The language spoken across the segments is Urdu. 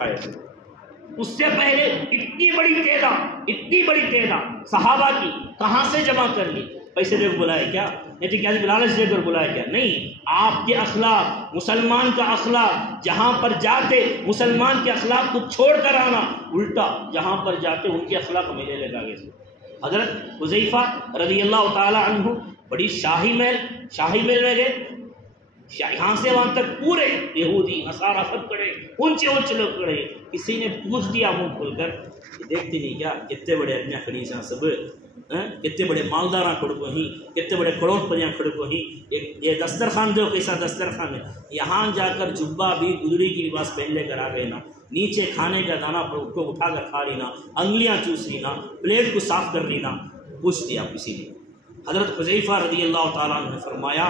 اٹھائے تھے. اس سے پہلے اتنی بڑی تعداد صحابہ کی کہاں سے جمع کر لی؟ پیسے دے کر بلائے کیا؟ کیا لالچ دے کر بلائے کیا؟ نہیں، آپ کے اخلاق، مسلمان کا اخلاق، جہاں پر جاتے مسلمان کے اخلاق کو چھوڑ کر آنا، الٹا جہاں پر جاتے ان کے اخلاق میں لے لے آگے سے. حضرت حذیفہ رضی اللہ تعالی عنہ بڑی شاہی محل میں گئے. یہاں سے وہاں تک پورے یہودی نصارہ سب کھڑے، اونچے لوگ کھڑے. کسی نے پوچھ دیا منہ کھول کر، دیکھتے نہیں کیا کتنے بڑے اپنے کھڑی ہیں سب، کتنے بڑے مالداراں کھڑ کو ہی، کتنے بڑے کروڑ پتیاں کھڑ کو ہی. یہ دسترخوان جو کیسا دسترخوان ہے، یہاں جا کر جبہ بھی گدڑی کی لباس پہن لے کر آ گئے نا، نیچے کھانے کا دانہ کو اٹھا کر کھا لینا، انگلیاں چوس لینا، پلیٹ کو صاف کر لینا. پوچھ دیا کسی نے. حضرت حذیفہ رضی اللہ تعالیٰ عنہ نے فرمایا،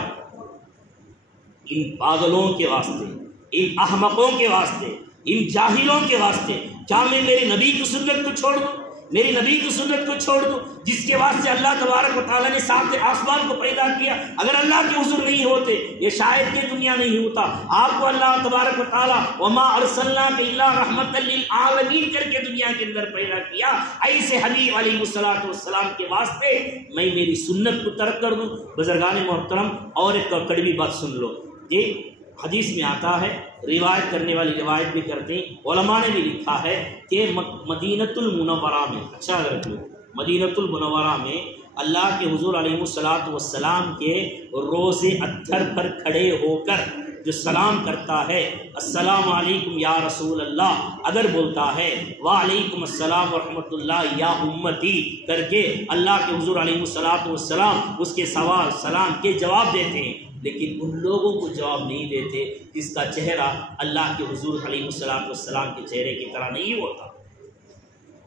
ان پاگلوں کے واسطے، ان احمقوں کے واسطے، ان جاہلوں کے واسطے کیا میں میرے نبی کی سنت کو چھوڑ دوں؟ میری نبی کی سنت کو چھوڑ دوں جس کے واسطے اللہ تبارک و تعالیٰ نے ساتھ آسمان کو پیدا کیا. اگر اللہ کے حضور نہیں ہوتے یہ شاید یہ دنیا نہیں ہوتا. آپ کو اللہ تبارک و تعالیٰ وما ارسلناک الا رحمۃ للعالمین کر کے دنیا کے اندر پیدا کیا. ایسے حبیب علیہ الصلوۃ والسلام کے واسطے میں میری سنت کو ترک کر دوں؟ بزرگان محترم، اور ایک کڑوی بات سن لو. یہ حدیث میں آتا ہے، روایت کرنے والی روایت بھی کرتے ہیں، علماء نے بھی لکھا ہے کہ مدینۃ المنورہ میں، اچھا رکھو، مدینۃ المنورہ میں اللہ کے حضور علیہ الصلوۃ والسلام کے روزے اطہر پر کھڑے ہو کر جو سلام کرتا ہے، السلام علیکم یا رسول اللہ، اگر بولتا ہے وعلیکم السلام ورحمۃ اللہ یا امتی کر کے اللہ کے حضور علیہ الصلوۃ والسلام اس کے سوال سلام کے جواب دیتے ہیں. لیکن ان لوگوں کو جواب نہیں دیتے جس کا چہرہ اللہ کے حضور علیہ الصلوۃ والسلام کے چہرے کی طرح نہیں ہوتا.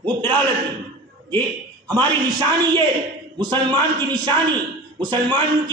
وہ پھرا لیتی. یہ ہماری نشانی، یہ مسلمان کی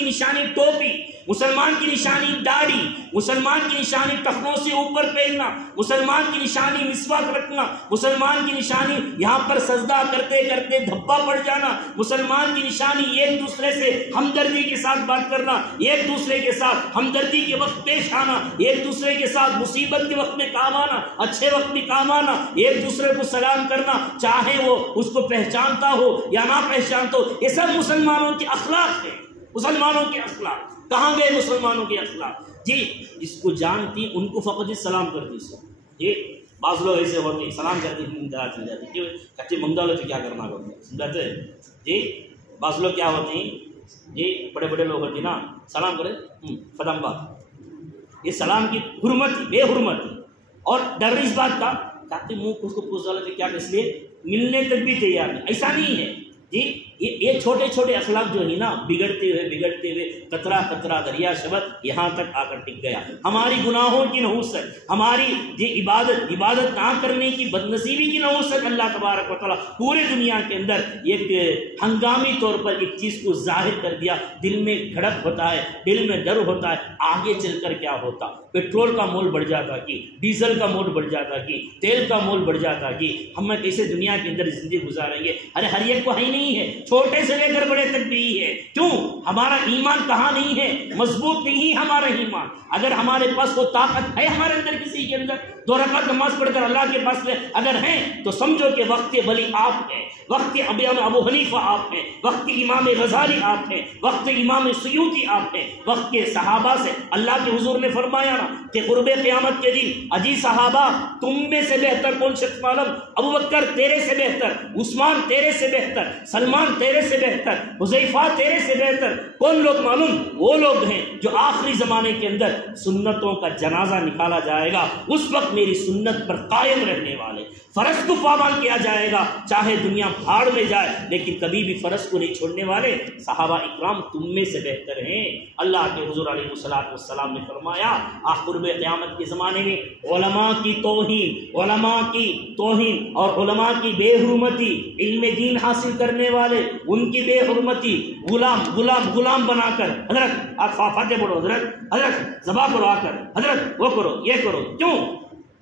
نشانی ٹوپی، مسلمان کی نشانی داڑھی، مسلمان کی نشانی ٹخنوں سے اوپر پہننا، مسلمان کی نشانی مسواک رکھنا، مسلمان کی نشانی یہاں پر سجدہ کرتے کرتے دھبا پڑ جانا، مسلمان کی نشانی ایک دوسرے سے ہمدردی کے ساتھ بات کرنا، ایک دوسرے کے ساتھ ہمدردی کے وقت پیش آنا، ایک دوسرے کے ساتھ مصیبت کے وقت میں کام آنا، اچھے وقت میں کام آنا، ایک دوسرے کو سلام کرنا، چاہے وہ اس کو پہچانتا ہو یا نہ پہچانتا ہو. یہ سب مسلمانوں کے اخلاق ہیں. مسلمانوں کے اخلاق کہاں گئے؟ مسلمانوں کے اخلاق جی جس کو جانتی ان کو فقط سلام کر دی. یہ بعض لوگ ایسے ہوتے ہیں سلام کرتے چل جاتے کیوں کچے منگا لو تو کیا کرنا ہوتا سمجھاتے جی. بعض لوگ کیا ہوتے ہیں جی، بڑے لوگ ہوتے ہیں نا، سلام کرے ختم بات. یہ سلام کی حرمت بے حرمت اور ڈر اس بات کا تاکہ منہ اس کو پوچھ ڈالے کہ کیا اس لیے ملنے تک بھی تیار نہیں. ایسا نہیں ہے جی. یہ چھوٹے اخلاق جو ہے نا، بگڑتے ہوئے قطرہ قطرہ دریا شبت یہاں تک آ کر ٹک گیا. ہماری گناہوں کی نحوست، ہماری یہ عبادت نہ کرنے کی بدنصیبی کی نحوست، اللہ تبارک و تعالیٰ پورے دنیا کے اندر ایک ہنگامی طور پر ایک چیز کو ظاہر کر دیا. دل میں دھڑک ہوتا ہے، دل میں ڈر ہوتا ہے آگے چل کر کیا ہوتا. پیٹرول کا مول بڑھ جاتا کہ ڈیزل کا مول بڑھ جاتا کہ تیل کا مول بڑھ جاتا کہ ہم کیسے دنیا کے اندر زندگی گزاریں گے. ہر ایک کو ہی نہیں ہے، چھوٹے سے لے کر بڑے تک بھی ہے. کیوں؟ ہمارا ایمان کہاں نہیں ہے، مضبوط نہیں ہمارا ایمان. اگر ہمارے پاس وہ طاقت ہے ہمارے اندر کسی کے اندر 2 رکعت نماز پڑھ کر اللہ کے پاس لے اگر ہیں تو سمجھو کہ وقت ولی آپ ہیں، وقت ابو حنیفہ آپ ہیں، وقت امام غزالی آپ ہیں، وقت امام سیوطی آپ ہیں، وقت کے صحابہ سے اللہ کے حضور نے فرمایا نا کہ قرب قیامت کے دن اجی صحابہ تم میں سے بہتر کون شخص معلوم؟ ابو بکر تیرے سے بہتر، عثمان تیرے سے بہتر، سلمان تیرے سے بہتر، حذیفہ تیرے سے بہتر. کون لوگ معلوم؟ وہ لوگ ہیں جو آخری زمانے کے اندر سنتوں کا جنازہ نکالا جائے گا، اس وقت میری سنت پر قائم رہنے والے. فرض کو پابند کیا جائے گا چاہے دنیا بھاڑ میں جائے، لیکن کبھی بھی فرض کو نہیں چھوڑنے والے صحابہ اکرام تم میں سے بہتر ہیں. اللہ کے حضور علیہ الصلوۃ والسلام نے فرمایا قرب قیامت کے زمانے میں علماء کی توہین اور علماء کی بے حرمتی، علم دین حاصل کرنے والے ان کی بے حرمتی، غلام بنا کر حضرت آپ فاتح پڑھو، حضرت ذبح کرو آ کر، حضرت وہ کرو یہ کرو. کیوں؟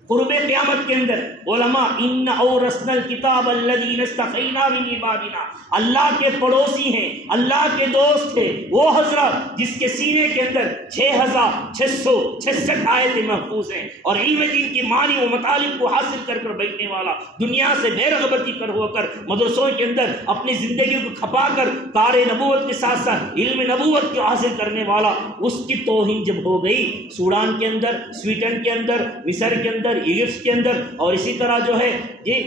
قرب قیامت کے اندر علماء ان اورثنا الکتاب الذین اصطفینا من عبادنا، اللہ کے پڑوسی ہیں، اللہ کے دوست ہیں وہ حضرات جس کے سینے کے اندر 6666 آیتیں محفوظ ہیں، اور علم دین کی معنی و مطالب کو حاصل کر کر بیٹھنے والا، دنیا سے بے رغبتی پر ہو کر مدرسوں کے اندر اپنی زندگی کو کھپا کر کار نبوت کے ساتھ ساتھ علم نبوت کو حاصل کرنے والا، اس کی توہین جب ہو گئی سوڈان کے اندر، سویڈن کے اندر، مصر کے اندر، ایجپٹ کے اندر، اور اسی طرح جو ہے یہ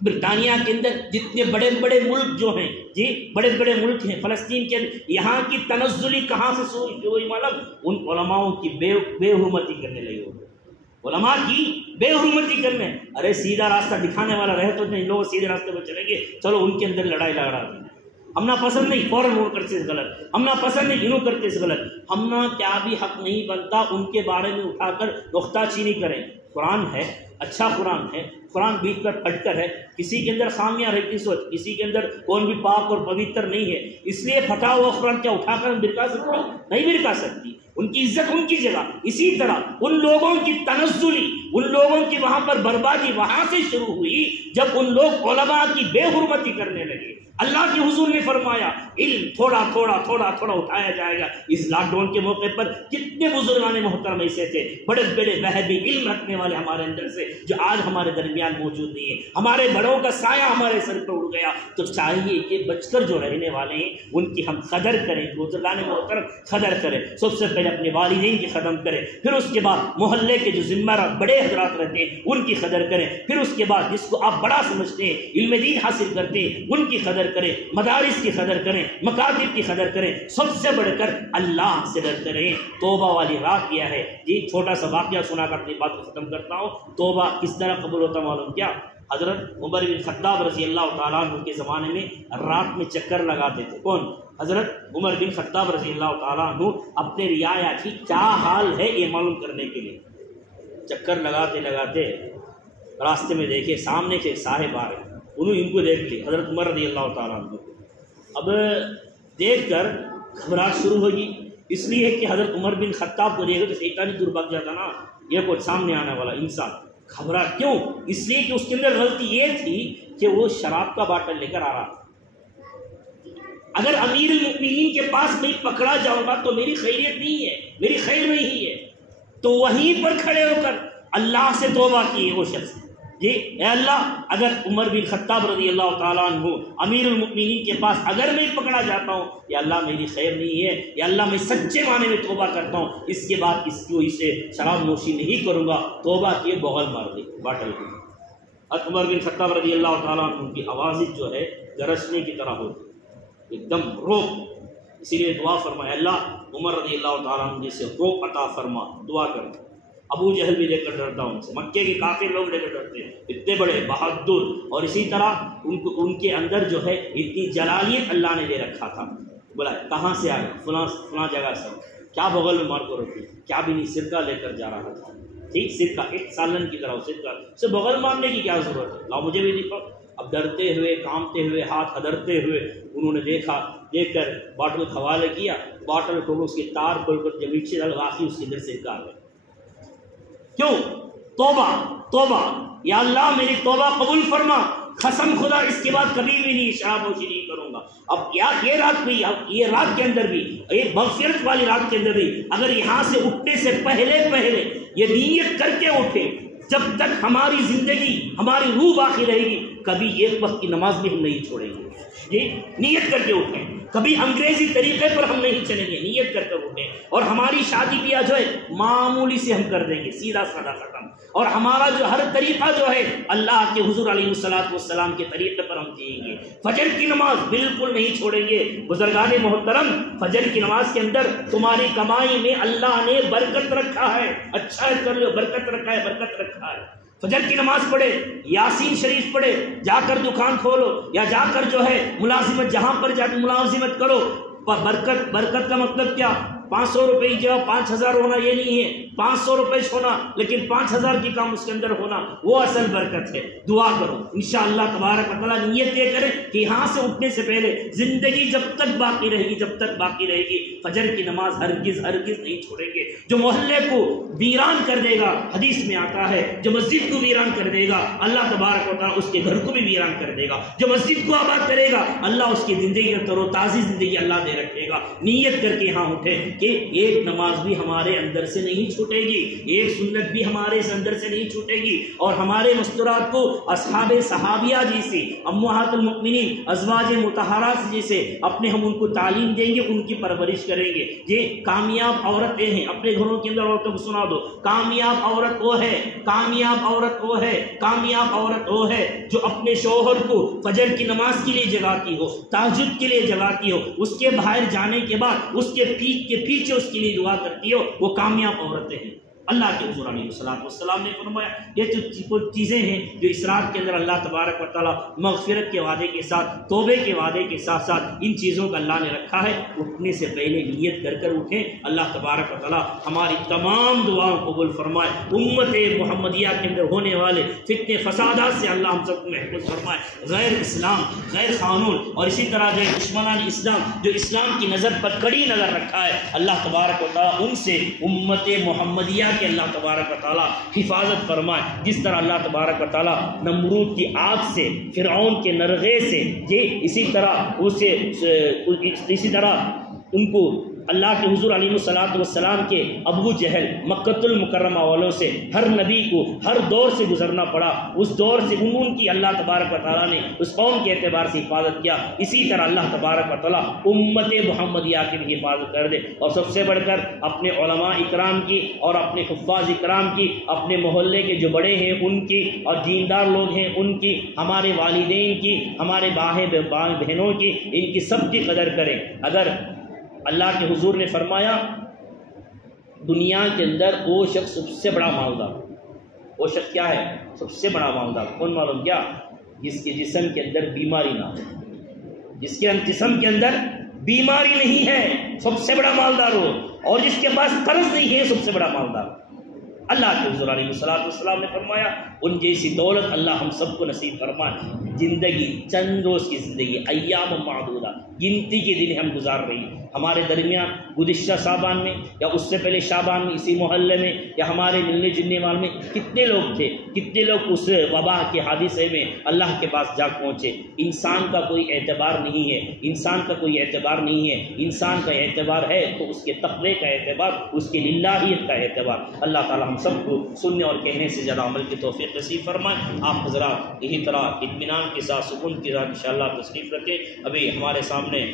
برطانیہ کے اندر جتنے بڑے بڑے ملک جو ہیں جی بڑے بڑے ملک ہیں، فلسطین کے اندر، یہاں کی تنزلی کہاں سے شروع ہوئی معلوم؟ ان علماؤں کی بے حرمتی کرنے لگے ہو، علماء کی بے حرمتی کرنے، ارے سیدھا راستہ دکھانے والا رہے تو نہیں، لوگ سیدھے راستے پر چلیں گے، چلو ان کے اندر لڑائی لڑا دیں، ہم نہ پسند نہیں فوراً وہ کرتے اس غلط، ہم نہ پسند نہیں انہوں کرتے اس غلط، ہم نہ کیا بھی حق نہیں بنتا ان کے بارے میں اٹھا کر نختہ چینی کریں۔ قرآن ہے، اچھا قرآن ہے، قرآن بیچ کر پھٹ کر ہے، کسی کے اندر خامیاں رہتی سوچ، کسی کے اندر کون بھی پاک اور پوتر نہیں ہے، اس لیے پھٹا ہوا قرآن کیا اٹھا کر ہم برکا سکتی؟ نہیں برکا سکتی، ان کی عزت ان کی جگہ۔ اسی طرح ان لوگوں کی تنزلی، ان لوگوں کی وہاں پر بربادی وہاں سے شروع ہوئی جب ان لوگ علماء کی بے حرمتی کرنے لگے۔ اللہ کے حضور نے فرمایا علم تھوڑا تھوڑا تھوڑا تھوڑا اٹھایا جائے گا۔ اس لاک ڈاؤن کے موقع پر کتنے بزرگان محترم ایسے تھے، بڑے بڑے وہابی علم رکھنے والے ہمارے اندر سے، جو آج ہمارے درمیان موجود نہیں ہے، ہمارے بڑوں کا سایہ ہمارے سر پر اڑ گیا۔ تو چاہیے کہ بچ کر جو رہنے والے ہیں ان کی ہم قدر کریں، بزرگان محترم قدر کریں، سب سے پہلے اپنے والدین کی قدر کریں، پھر اس کے بعد محلے کے جو ذمہ دار بڑے حضرات رہتے ہیں ان کی قدر کریں، پھر اس کے بعد جس کو آپ بڑا سمجھتے ہیں، علم دین حاصل کرتے ہیں ان کی قدر کریں، مدارس کی قدر کریں، مکاتب کی قدر کریں، سب سے بڑھ کر اللہ سے ڈر کریں۔ توبہ والی رات کیا ہے جی، چھوٹا سا واقعہ سنا کر اپنی بات کو ختم کرتا ہوں۔ توبہ کس طرح قبول ہوتا معلوم کیا؟ حضرت عمر بن خطاب رضی اللہ تعالیٰ عنہ کے زمانے میں رات میں چکر لگاتے تھے۔ کون؟ حضرت عمر بن خطاب رضی اللہ تعالیٰ عنہ اپنے رعایا کی کیا حال ہے یہ معلوم کرنے کے لیے چکر لگاتے لگاتے راستے میں دیکھے سامنے سے صاحب آ رہے، انہوں ان کو دیکھ لی حضرت عمر رضی اللہ تعالیٰ عنہ۔ اب دیکھ کر گھبراہٹ شروع ہوگی، اس لیے کہ حضرت عمر بن خطاب کو دیکھے تو شیطانی دور بھاگ جاتا نا، یہ کوئی سامنے آنے والا انسان گھبرا کیوں؟ اس لیے کہ اس کے اندر غلطی یہ تھی کہ وہ شراب کا باٹل لے کر آ رہا تھا۔ اگر امیر المؤمنین کے پاس میں پکڑا جاؤں گا تو میری خیریت نہیں ہے، میری خیر نہیں ہے، تو وہیں پر کھڑے ہو کر اللہ سے توبہ کی ہے وہ شخص جی، اے اللہ اگر عمر بن خطاب رضی اللہ تعالیٰ عنہ امیر المؤمنین کے پاس اگر میں پکڑا جاتا ہوں، یا اللہ میری خیر نہیں ہے، یا اللہ میں سچے معنی میں توبہ کرتا ہوں، اس کے بعد اس کو اسے شراب نوشی نہیں کروں گا، توبہ کیے بغل مار دی باٹل کو۔ عمر بن خطاب رضی اللہ تعالیٰ عنہ کی آواز جو ہے گرجنے کی طرح ہوتی، ایک دم روک، اسی لیے دعا فرمائے اللہ عمر رضی اللہ تعالیٰ عنہ جسے روک عطا فرما، دعا کرنا۔ ابو جہل بھی لے کر ڈرتا ان سے، مکے کے کافر لوگ لے کر ڈرتے ہیں، اتنے بڑے بہادر، اور اسی طرح ان کے اندر جو ہے اتنی جلالیت اللہ نے دے رکھا تھا۔ بولا کہاں سے آئے؟ فلاں جگہ سے۔ کیا بغل میں مار کو رکھی؟ کیا بھی نہیں، سرکہ لے کر جا رہا تھا، ٹھیک سرکہ ایک سالن کی طرح، سرکہ سے بغل مارنے کی کیا ضرورت ہے؟ لاؤ مجھے بھی دکھاؤ۔ اب ڈرتے ہوئے، کانپتے ہوئے، ہاتھ ہدرتے ہوئے انہوں نے دیکھا، دیکھ کر باٹل کا حوالے کیا، باٹل کھول اس کے تار کھول کر جب نیچے ڈال واقعی اس کے اندر سرکہ آ گیا۔ کیوں؟ توبہ، توبہ، یا اللہ میری توبہ قبول فرما، قسم خدا اس کے بعد کبھی بھی نہیں شراب نوشی نہیں کروں گا۔ اب یہ رات بھی، یہ رات کے اندر بھی، یہ مغفرت والی رات کے اندر بھی، اگر یہاں سے اٹھنے سے پہلے یہ نیت کر کے اٹھے، جب تک ہماری زندگی، ہماری روح باقی رہے گی، کبھی ایک وقت کی نماز بھی ہم نہیں چھوڑیں گے، یہ نیت کر کے اٹھیں۔ کبھی انگریزی طریقے پر ہم نہیں چلیں گے، نیت کر کر اٹھیں، اور ہماری شادی بیاہ جو ہے معمولی سے ہم کر دیں گے، سیدھا سادہ ختم، اور ہمارا جو ہر طریقہ جو ہے اللہ کے حضور علیہ السلام کے طریقے پر ہم جئیں گے۔ فجر کی نماز بالکل نہیں چھوڑیں گے۔ بزرگان محترم، فجر کی نماز کے اندر تمہاری کمائی میں اللہ نے برکت رکھا ہے، اچھا کر لو، برکت رکھا ہے، برکت رکھا ہے۔ فجر کی نماز پڑھے، یاسین شریف پڑھے، جا کر دکان کھولو، یا جا کر جو ہے ملازمت، جہاں پر جا کے ملازمت کرو۔ برکت کا مطلب کیا؟ 500 روپے کی جگہ 5000 ہونا یہ نہیں ہے، 500 روپے ہونا لیکن 5000 کی کام اس کے اندر ہونا، وہ اصل برکت ہے۔ دعا کرو انشاءاللہ تبارک و تعالیٰ، نیت یہ کریں کہ یہاں سے اٹھنے سے پہلے زندگی جب تک باقی رہے گی، جب تک باقی رہے گی، فجر کی نماز ہرگز ہرگز نہیں چھوڑیں گے۔ جو محلے کو ویران کر دے گا، حدیث میں آتا ہے جو مسجد کو ویران کر دے گا اللہ تبارک و تعالیٰ اس کے گھر کو بھی ویران کر دے گا۔ جو مسجد کو آباد کرے گا اللہ اس کی زندگی کا تر و تازی زندگی اللہ دے رکھے گا۔ نیت کر کے یہاں اٹھے کہ ایک نماز بھی ہمارے اندر سے نہیں چھوٹے گی، ایک سنت بھی ہمارے اندر سے نہیں چھوٹے گی، اور ہمارے مستورات کو اصحاب صحابیہ جیسے، امہات المؤمنین، ازواج مطہرات جیسے اپنے ہم ان کو تعلیم دیں گے، ان کی پرورش کریں گے۔ یہ کامیاب عورتیں ہیں، اپنے گھروں کے اندر عورتوں کو سنا دو، کامیاب عورت وہ ہے، کامیاب عورت وہ ہے، کامیاب عورت وہ ہے جو اپنے شوہر کو فجر کی نماز کے لیے جگاتی ہو، تہجد کے لیے جگاتی ہو، اس کے باہر جانے کے بعد اس کے پیٹ کے پیچھے اس کے لیے دعا کرتی ہو، وہ کامیاب عورتیں ہیں۔ اللہ کے حضور علیہ السلام نے فرمایا یہ جو چیزیں ہیں جو اس رات کے اندر اللہ تبارک و تعالیٰ مغفرت کے وعدے کے ساتھ، توبے کے وعدے کے ساتھ ساتھ ان چیزوں کا اللہ نے رکھا ہے، اٹھنے سے پہلے نیت کر کر اٹھیں۔ اللہ تبارک و تعالیٰ ہماری تمام دعاؤں کو قبول فرمائے، امت محمدیہ کے اندر ہونے والے فتنے فسادات سے اللہ ہم سب کو محفوظ فرمائے، غیر اسلام، غیر قانون اور اسی طرح جو دشمنان اسلام جو اسلام کی نظر پر کڑی نظر رکھا ہے، اللہ تبارک و تعالیٰ ان سے امت محمدیہ کہ اللہ تبارک و تعالیٰ حفاظت فرمائے۔ جس طرح اللہ تبارک و تعالیٰ نمرود کی آگ سے، فرعون کے نرغے سے، یہ اسی طرح ان کو اللہ کے حضور علیہ السلام کے ابو جہل، مکۃ المکرمہ والوں سے ہر نبی کو ہر دور سے گزرنا پڑا، اس دور سے ان کی اللہ تبارک و تعالیٰ نے اس قوم کے اعتبار سے حفاظت کیا، اسی طرح اللہ تبارک و تعالیٰ امت محمدیہ کی بھی حفاظت کر دے، اور سب سے بڑھ کر اپنے علماء اکرام کی اور اپنے حفاظ اکرام کی، اپنے محلے کے جو بڑے ہیں ان کی اور دیندار لوگ ہیں ان کی، ہمارے والدین کی، ہمارے بہنوں کی، ان کی سب کی قدر کریں۔ اگر اللہ کے حضور نے فرمایا دنیا کے اندر وہ شخص سب سے بڑا مالدار، وہ شخص کیا ہے؟ سب سے بڑا مالدار کون معلوم کیا؟ جس کے جسم کے اندر بیماری نہ ہو، جس کے جسم کے اندر بیماری نہیں ہے سب سے بڑا مالدار ہو، اور جس کے پاس قرض نہیں ہے سب سے بڑا مالدار۔ اللہ کے حضور علیہ السلام نے فرمایا ان جیسی دولت اللہ ہم سب کو نصیب فرمائے۔ زندگی چند روز کی زندگی، ایام معدودہ، گنتی کے دن ہم گزار رہی ہیں۔ ہمارے درمیان گزشتہ شعبان میں یا اس سے پہلے شعبان میں اسی محلے میں یا ہمارے ملنے جلنے والے میں کتنے لوگ تھے، کتنے لوگ اس وبا کے حادثے میں اللہ کے پاس جا پہنچے۔ انسان کا کوئی اعتبار نہیں ہے، انسان کا کوئی اعتبار نہیں ہے، انسان کا اعتبار ہے تو اس کے تقوی کا اعتبار، اس کی للہیت کا اعتبار۔ اللہ تعالی ہم سب کو سننے اور کہنے سے زیادہ عمل کی توفیق نصیب فرمائے۔ آپ حضرات یہی طرح اطمینان کے ساتھ، سکون کے ساتھ انشاءاللہ تشریف رکھیں۔ ابھی ہمارے سامنے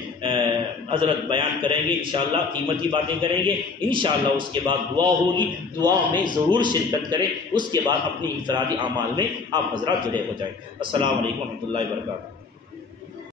حضرت بیان کریں گے، انشاءاللہ قیمتی باتیں کریں گے، انشاءاللہ اس کے بعد دعا ہوگی، دعا میں ضرور شرکت کریں، اس کے بعد اپنی انفرادی اعمال میں آپ حضرات جڑے ہو جائیں۔ السلام علیکم ورحمۃ اللہ وبرکاتہ۔